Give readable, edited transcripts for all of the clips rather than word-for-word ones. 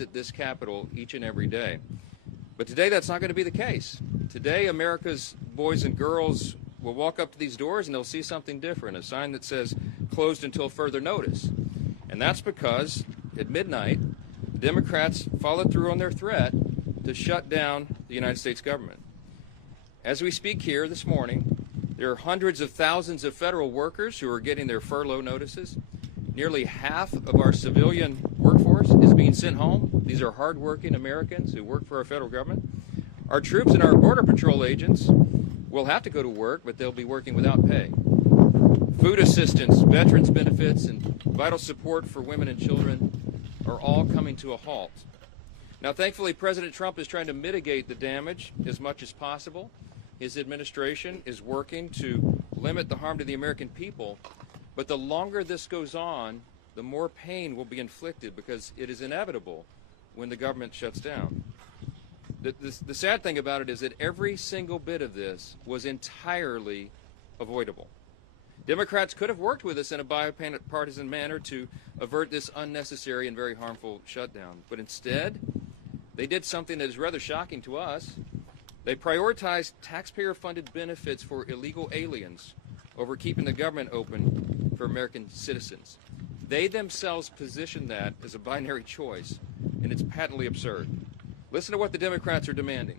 at this Capitol each and every day. But today that's not going to be the case. Today America's boys and girls will walk up to these doors and they'll see something different, a sign that says closed until further notice. And that's because at midnight, the Democrats followed through on their threat to shut down the United States government. As we speak here this morning, there are hundreds of thousands of federal workers who are getting their furlough notices. Nearly half of our civilian workforce is being sent home. These are hardworking Americans who work for our federal government. Our troops and our Border Patrol agents will have to go to work, but they'll be working without pay. Food assistance, veterans benefits, and vital support for women and children are all coming to a halt. Now, thankfully, President Trump is trying to mitigate the damage as much as possible. His administration is working to limit the harm to the American people. But the longer this goes on, the more pain will be inflicted because it is inevitable when the government shuts down. The sad thing about it is that every single bit of this was entirely avoidable. Democrats could have worked with us in a bipartisan manner to avert this unnecessary and very harmful shutdown. But instead, they did something that is rather shocking to us. They prioritized taxpayer-funded benefits for illegal aliens over keeping the government open for American citizens. They themselves positioned that as a binary choice, and it's patently absurd. Listen to what the Democrats are demanding.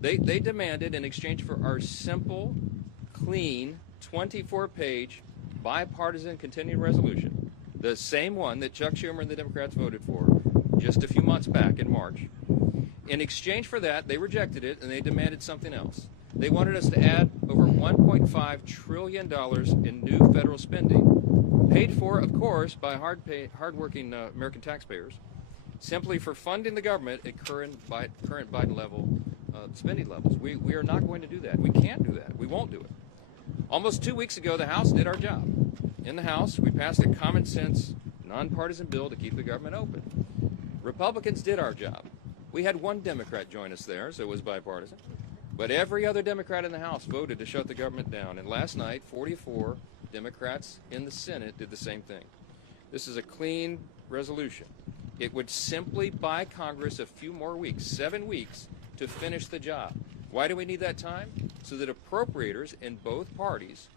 They demanded, in exchange for our simple, clean, 24-page, bipartisan continuing resolution, the same one that Chuck Schumer and the Democrats voted for just a few months back in March. In exchange for that, they rejected it, and they demanded something else. They wanted us to add over $1.5 trillion in new federal spending, paid for, of course, by hardworking American taxpayers, simply for funding the government at current Biden level spending levels. We are not going to do that. We can't do that. We won't do it. Almost 2 weeks ago, the House did our job. In the House, we passed a common sense, nonpartisan bill to keep the government open. Republicans did our job. We had one Democrat join us there, so it was bipartisan. But every other Democrat in the House voted to shut the government down. And last night, 44 Democrats in the Senate did the same thing. This is a clean resolution. It would simply buy Congress a few more weeks, 7 weeks, to finish the job. Why do we need that time? So that appropriators in both parties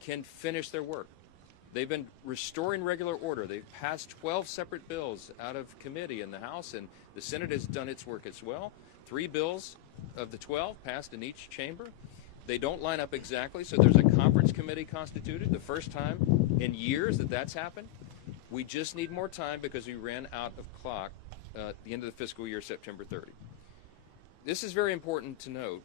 can finish their work. They've been restoring regular order. They've passed 12 separate bills out of committee in the House, and the Senate has done its work as well. 3 bills of the 12 passed in each chamber. They don't line up exactly, so there's a conference committee constituted, the first time in years that that's happened. We just need more time because we ran out of clock at the end of the fiscal year, September 30. This is very important to note.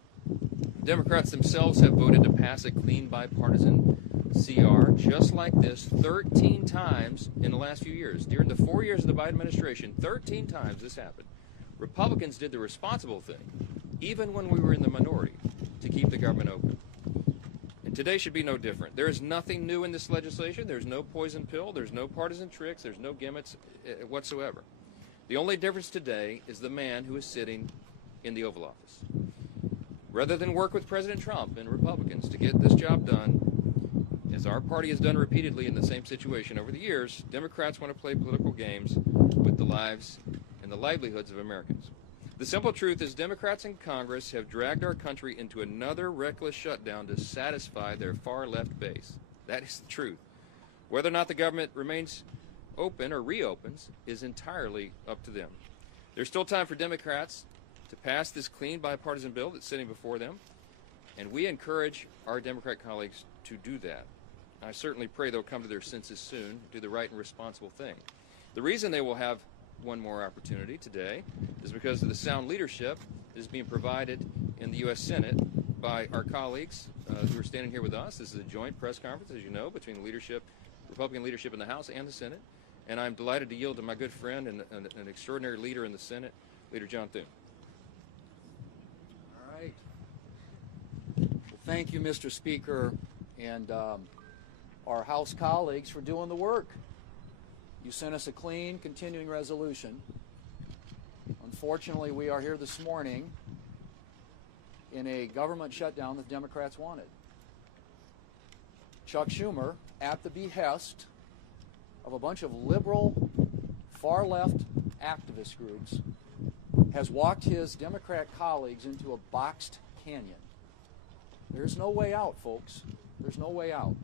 Democrats themselves have voted to pass a clean bipartisan CR just like this 13 times in the last few years. During the 4 years of the Biden administration, 13 times this happened. Republicans did the responsible thing, even when we were in the minority, to keep the government open. And today should be no different. There is nothing new in this legislation. There's no poison pill. There's no partisan tricks. There's no gimmicks whatsoever. The only difference today is the man who is sitting in the Oval Office. Rather than work with President Trump and Republicans to get this job done, as our party has done repeatedly in the same situation over the years, Democrats want to play political games with the lives and the livelihoods of Americans. The simple truth is Democrats in Congress have dragged our country into another reckless shutdown to satisfy their far-left base. That is the truth. Whether or not the government remains open or reopens is entirely up to them. There's still time for Democrats to pass this clean bipartisan bill that's sitting before them, and we encourage our Democrat colleagues to do that. I certainly pray they'll come to their senses soon, do the right and responsible thing. The reason they will have one more opportunity today is because of the sound leadership that is being provided in the U.S. Senate by our colleagues who are standing here with us. This is a joint press conference, as you know, between the leadership, Republican leadership in the House and the Senate. And I'm delighted to yield to my good friend and an extraordinary leader in the Senate, Leader John Thune. All right. Well, thank you, Mr. Speaker, and our House colleagues for doing the work. You sent us a clean, continuing resolution. Unfortunately, we are here this morning in a government shutdown that Democrats wanted. Chuck Schumer, at the behest of a bunch of liberal, far-left activist groups, has walked his Democrat colleagues into a boxed canyon. There's no way out, folks. There's no way out.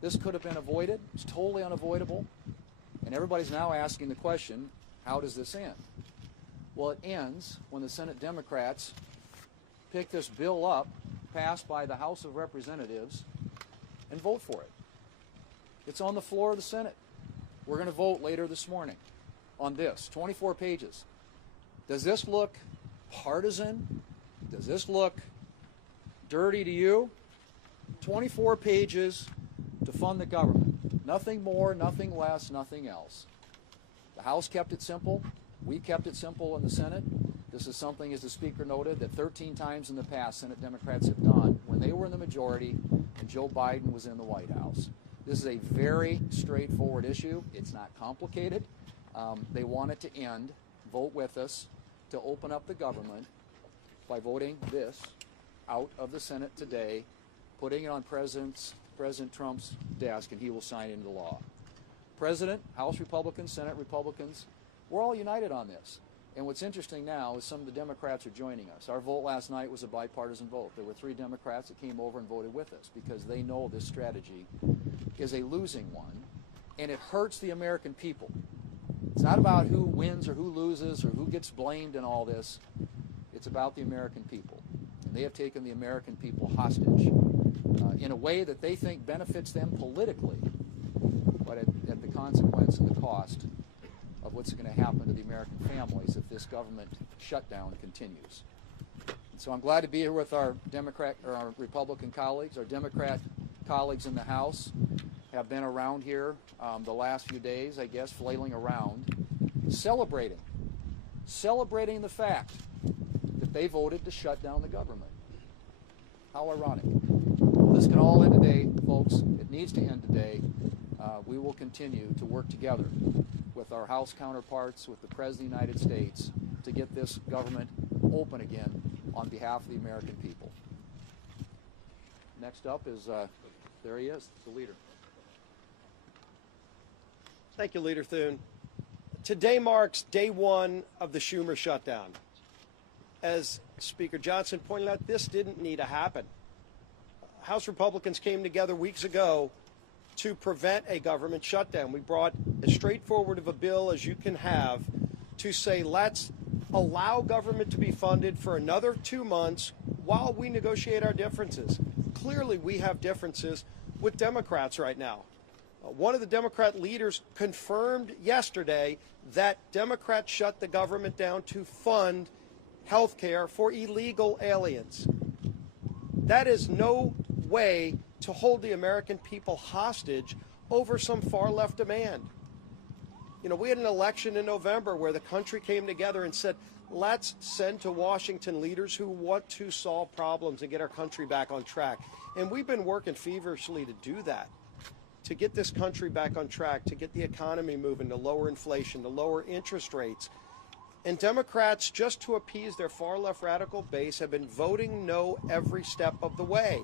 This could have been avoided. It's totally unavoidable. And everybody's now asking the question, how does this end? Well, it ends when the Senate Democrats pick this bill up, passed by the House of Representatives, and vote for it. It's on the floor of the Senate. We're going to vote later this morning on this, 24 pages. Does this look partisan? Does this look dirty to you? 24 pages to fund the government. Nothing more, nothing less, nothing else. The House kept it simple. We kept it simple in the Senate. This is something, as the Speaker noted, that 13 times in the past Senate Democrats have done when they were in the majority and Joe Biden was in the White House. This is a very straightforward issue. It's not complicated. They want it to end. Vote with us to open up the government by voting this out of the Senate today, putting it on President Trump's desk, and he will sign into law. President, House Republicans, Senate Republicans, we're all united on this. And what's interesting now is some of the Democrats are joining us. Our vote last night was a bipartisan vote. There were 3 Democrats that came over and voted with us because they know this strategy is a losing one, and it hurts the American people. It's not about who wins or who loses or who gets blamed in all this. It's about the American people. And they have taken the American people hostage in a way that they think benefits them politically, but at the consequence and the cost of what's going to happen to the American families if this government shutdown continues. And so I'm glad to be here with our Republican colleagues. Our Democrat colleagues in the House have been around here the last few days, I guess, flailing around, celebrating the fact that they voted to shut down the government. How ironic. Well, this can all end today, folks. It needs to end today. We will continue to work together with our House counterparts, with the President of the United States, to get this government open again on behalf of the American people. Next up is, there he is, the leader. Thank you, Leader Thune. Today marks day 1 of the Schumer shutdown. As Speaker Johnson pointed out, this didn't need to happen. House Republicans came together weeks ago to prevent a government shutdown. We brought as straightforward of a bill as you can have to say, let's allow government to be funded for another 2 months while we negotiate our differences. Clearly, we have differences with Democrats right now. One of the Democrat leaders confirmed yesterday that Democrats shut the government down to fund health care for illegal aliens. That is no way to hold the American people hostage over some far-left demand. You know, we had an election in November where the country came together and said, let's send to Washington leaders who want to solve problems and get our country back on track. And we've been working feverishly to do that, to get this country back on track, to get the economy moving, to lower inflation, to lower interest rates. And Democrats, just to appease their far-left radical base, have been voting no every step of the way.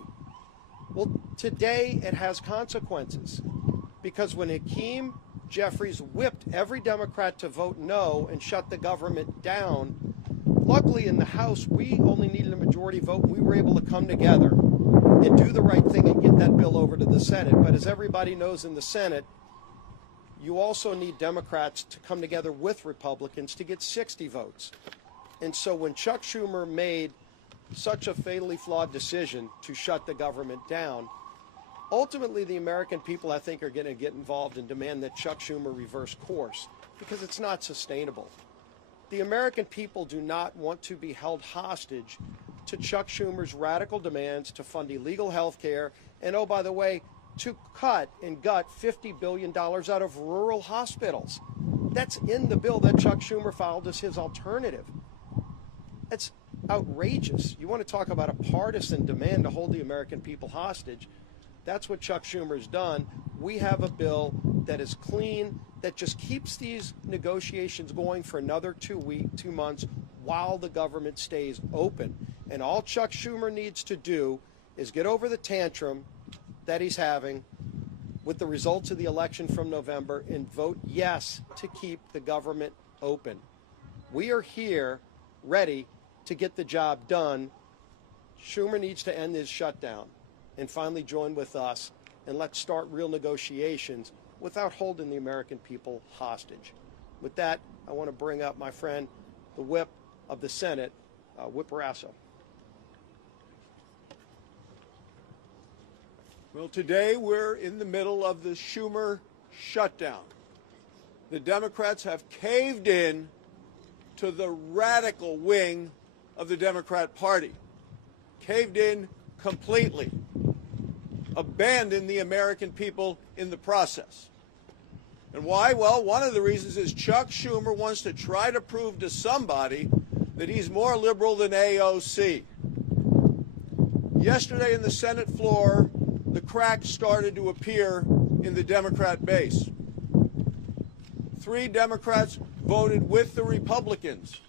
Well, today it has consequences, because when Hakeem Jeffries whipped every Democrat to vote no and shut the government down, luckily in the House we only needed a majority vote. We were able to come together and do the right thing and get that bill over to the Senate. But as everybody knows, in the Senate, you also need Democrats to come together with Republicans to get 60 votes. And so when Chuck Schumer made such a fatally flawed decision to shut the government down, ultimately the American people, I think, are going to get involved and demand that Chuck Schumer reverse course, because it's not sustainable. The American people do not want to be held hostage to Chuck Schumer's radical demands to fund illegal health care and, oh, by the way, to cut and gut $50 billion out of rural hospitals. That's in the bill that Chuck Schumer filed as his alternative. It's outrageous. You want to talk about a partisan demand to hold the American people hostage? That's what Chuck Schumer's done. We have a bill that is clean, that just keeps these negotiations going for another 2 months while the government stays open. And all Chuck Schumer needs to do is get over the tantrum that he's having with the results of the election from November and vote yes to keep the government open. We are here ready to get the job done. Schumer needs to end his shutdown and finally join with us, and let's start real negotiations without holding the American people hostage. With that, I want to bring up my friend, the whip of the Senate, Whip Rasso. Well, today we're in the middle of the Schumer shutdown. The Democrats have caved in to the radical wing of the Democrat Party, caved in completely, abandoned the American people in the process. And why? Well, one of the reasons is Chuck Schumer wants to try to prove to somebody that he's more liberal than AOC. Yesterday in the Senate floor, the cracks started to appear in the Democrat base. 3 Democrats voted with the Republicans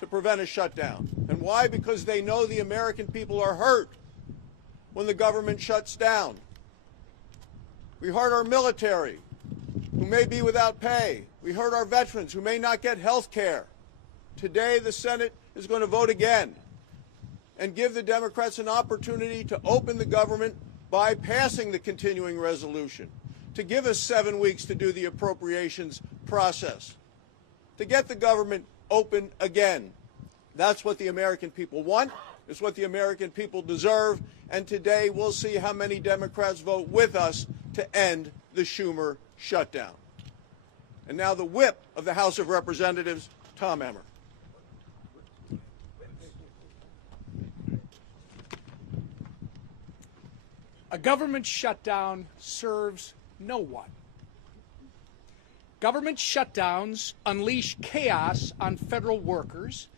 to prevent a shutdown. And why? Because they know the American people are hurt when the government shuts down. We hurt our military, who may be without pay. We hurt our veterans, who may not get health care. Today, the Senate is going to vote again and give the Democrats an opportunity to open the government by passing the continuing resolution, to give us 7 weeks to do the appropriations process, to get the government open again. That's what the American people want. It's what the American people deserve. And today we'll see how many Democrats vote with us to end the Schumer shutdown. And now the whip of the House of Representatives, Tom Emmer. A government shutdown serves no one. Government shutdowns unleash chaos on federal workers,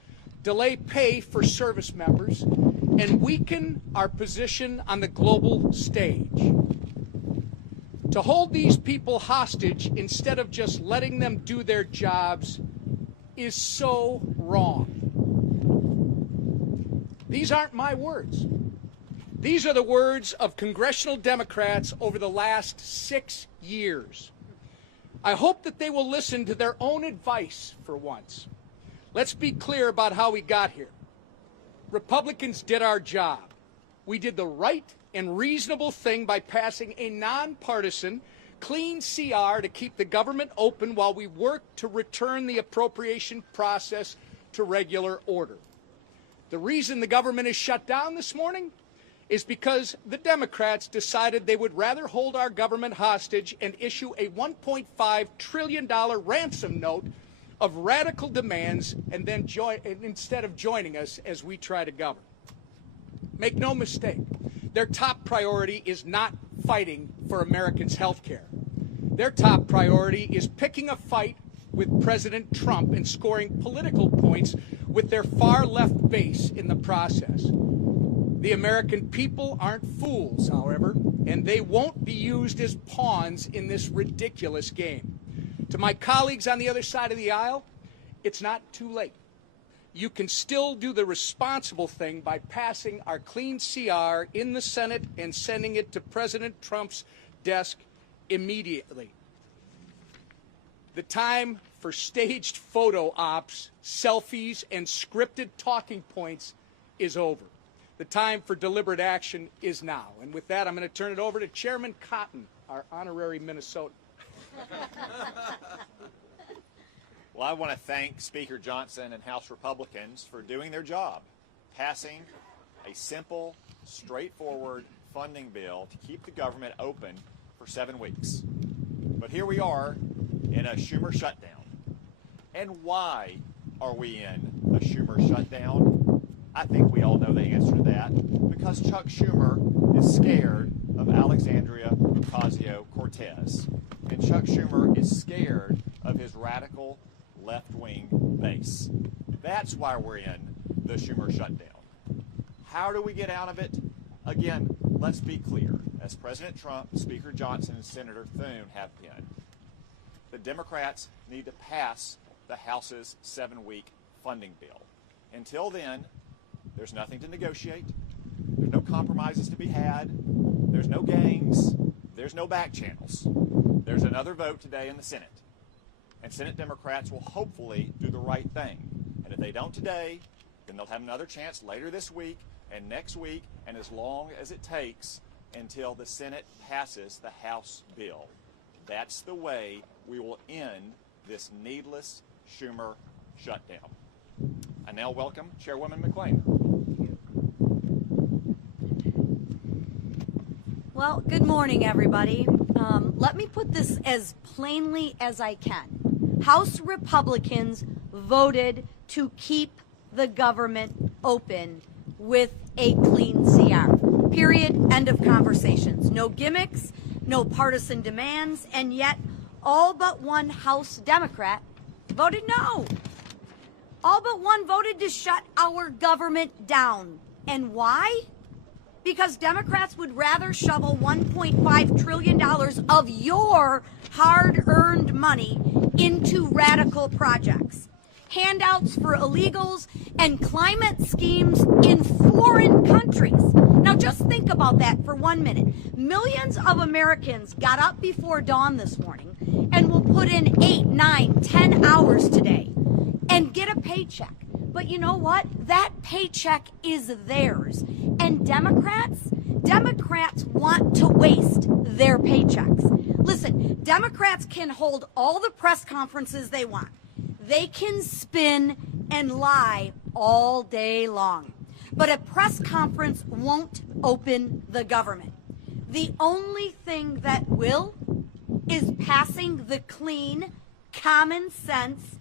delay pay for service members, and weaken our position on the global stage. To hold these people hostage instead of just letting them do their jobs is so wrong. These aren't my words. These are the words of congressional Democrats over the last 6 years. I hope that they will listen to their own advice for once. Let's be clear about how we got here. Republicans did our job. We did the right and reasonable thing by passing a nonpartisan, clean CR to keep the government open while we work to return the appropriation process to regular order. The reason the government is shut down this morning is because the Democrats decided they would rather hold our government hostage and issue a $1.5 trillion ransom note of radical demands and then instead of joining us as we try to govern. Make no mistake, their top priority is not fighting for Americans' health care. Their top priority is picking a fight with President Trump and scoring political points with their far-left base in the process. The American people aren't fools, however, and they won't be used as pawns in this ridiculous game. To my colleagues on the other side of the aisle, it's not too late. You can still do the responsible thing by passing our clean CR in the Senate and sending it to President Trump's desk immediately. The time for staged photo ops, selfies, and scripted talking points is over. The time for deliberate action is now. And with that, I'm going to turn it over to Chairman Cotton, our honorary Minnesotan. Well, I want to thank Speaker Johnson and House Republicans for doing their job, passing a simple, straightforward funding bill to keep the government open for 7 weeks. But here we are in a Schumer shutdown. And why are we in a Schumer shutdown? I think we all know the answer to that. Because Chuck Schumer is scared of Alexandria Ocasio-Cortez. And Chuck Schumer is scared of his radical left-wing base. That's why we're in the Schumer shutdown. How do we get out of it? Again, let's be clear. As President Trump, Speaker Johnson, and Senator Thune have been, the Democrats need to pass the House's 7-week funding bill. Until then, there's nothing to negotiate. There's no compromises to be had. There's no games. There's no back channels. There's another vote today in the Senate. and Senate Democrats will hopefully do the right thing. And if they don't today, then they'll have another chance later this week and next week, and as long as it takes until the Senate passes the House bill. That's the way we will end this needless Schumer shutdown. I now welcome Chairwoman McClain. Well, good morning, everybody. Let me put this as plainly as I can. House Republicans voted to keep the government open with a clean CR. Period. End of conversations. No gimmicks, no partisan demands, and yet all but one House Democrat voted no. All but one voted to shut our government down. And why? Because Democrats would rather shovel $1.5 trillion of your hard-earned money into radical projects, handouts for illegals, and climate schemes in foreign countries. Now just think about that for 1 minute. Millions of Americans got up before dawn this morning and will put in 8, 9, 10 hours today and get a paycheck. But you know what? That paycheck is theirs. And Democrats want to waste their paychecks. Listen, Democrats can hold all the press conferences they want. They can spin and lie all day long. But a press conference won't open the government. The only thing that will is passing the clean, common sense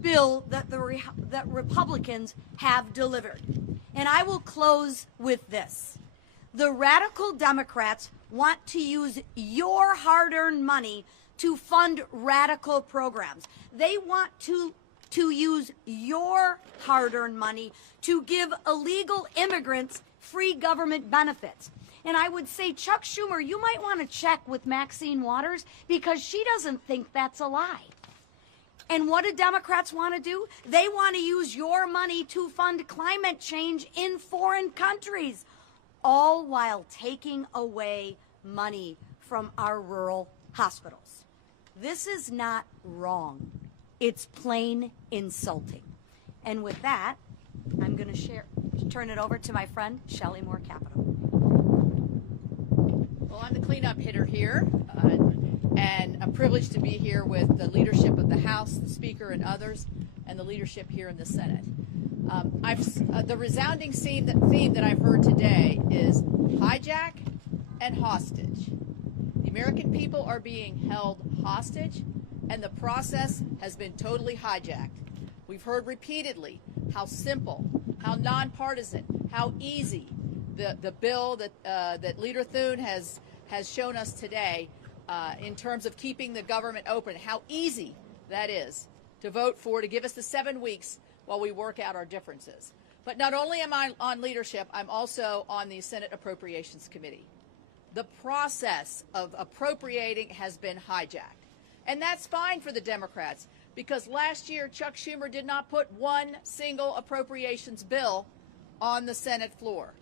bill that that Republicans have delivered. And I will close with this. The radical Democrats want to use your hard-earned money to fund radical programs. They want to use your hard-earned money to give illegal immigrants free government benefits. And I would say, Chuck Schumer, you might want to check with Maxine Waters because she doesn't think that's a lie. And what do Democrats want to do? They want to use your money to fund climate change in foreign countries, all while taking away money from our rural hospitals. This is not wrong. It's plain insulting. And with that, I'm going to turn it over to my friend, Shelley Moore Capito. Well, I'm the cleanup hitter here, and a privilege to be here with the leadership of the House, the Speaker, and others, and the leadership here in the Senate. The resounding theme that I've heard today is hijack and hostage. The American people are being held hostage, and the process has been totally hijacked. We've heard repeatedly how simple, how nonpartisan, how easy the bill that Leader Thune has shown us today in terms of keeping the government open, how easy that is to vote for, to give us the 7 weeks while we work out our differences. But not only am I on leadership, I'm also on the Senate Appropriations Committee. The process of appropriating has been hijacked. And that's fine for the Democrats, because last year Chuck Schumer did not put one single appropriations bill on the Senate floor.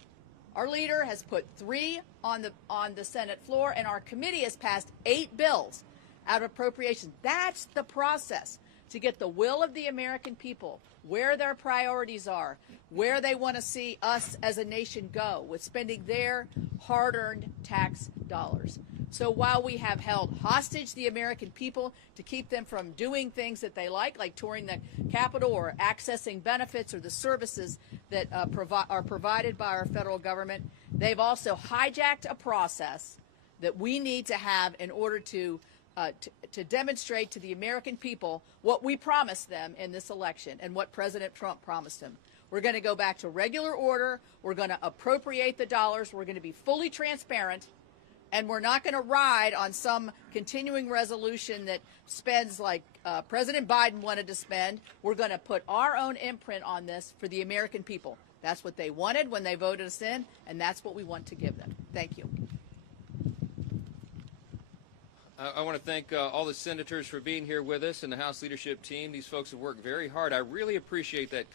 Our leader has put 3 on the Senate floor, and our committee has passed 8 bills out of appropriations. That's the process to get the will of the American people, where their priorities are, where they want to see us as a nation go with spending their hard-earned tax dollars. So while we have held hostage the American people to keep them from doing things that they like touring the Capitol or accessing benefits or the services that are provided by our federal government, they've also hijacked a process that we need to have in order to demonstrate to the American people what we promised them in this election and what President Trump promised them. We're going to go back to regular order. We're going to appropriate the dollars. We're going to be fully transparent. And we're not going to ride on some continuing resolution that spends like President Biden wanted to spend. We're going to put our own imprint on this for the American people. That's what they wanted when they voted us in, and that's what we want to give them. Thank you. I want to thank all the senators for being here with us and the House leadership team. These folks have worked very hard. I really appreciate that